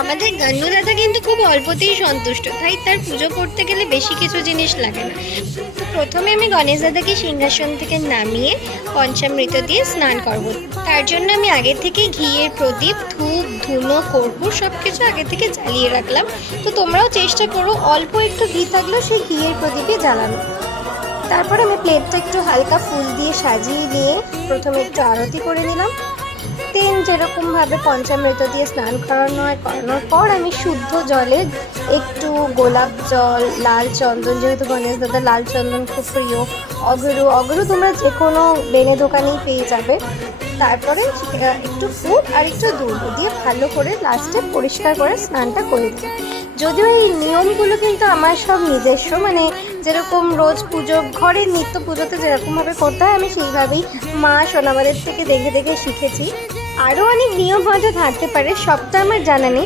আমাদের গান্নু দাদা কিন্তু খুব অল্পতেই সন্তুষ্ট, তাই তার পুজো করতে গেলে বেশি কিছু জিনিস লাগে না। তো প্রথমে আমি গণেশ দাদাকে সিংহাসন থেকে নামিয়ে পঞ্চামৃত দিয়ে স্নান করব। তার জন্য আমি আগে থেকে ঘিয়ের প্রদীপ, ধূপ, ধুনো, কর্পূর সব কিছু আগে থেকে জ্বালিয়ে রাখলাম। তো তোমরাও চেষ্টা করো অল্প একটু ঘি থাকলেও সেই ঘিয়ের প্রদীপই জ্বালানো। তারপর আমি প্লেটটা একটু হালকা ফুল দিয়ে সাজিয়ে নিয়ে প্রথমে একটু আরতি করে নিলাম। দেন যেরকমভাবে পঞ্চামৃত দিয়ে স্নান করানো হয়, করানোর পর আমি শুদ্ধ জলে একটু গোলাপ জল, লাল চন্দন, যেহেতু গণেশ দাদা লাল চন্দন খুব প্রিয়, অগরু তোমরা যে কোনো বেনে দোকানেই পেয়ে যাবে। তারপরে একটু ফুল আর একটু দুধ দিয়ে ভালো করে লাস্টে পরিষ্কার করে স্নানটা করে দিই। যদিও এই নিয়মগুলো কিন্তু আমার সব নিজস্ব, মানে যেরকম রোজ পুজো, ঘরের নিত্য পুজোতে যেরকমভাবে করতে হয় আমি সেইভাবেই মা সোনামাদের থেকে দেখে দেখে শিখেছি। আরও অনেক নিয়ম হয়তো থাকতে পারে, সবটা আমার জানা নেই।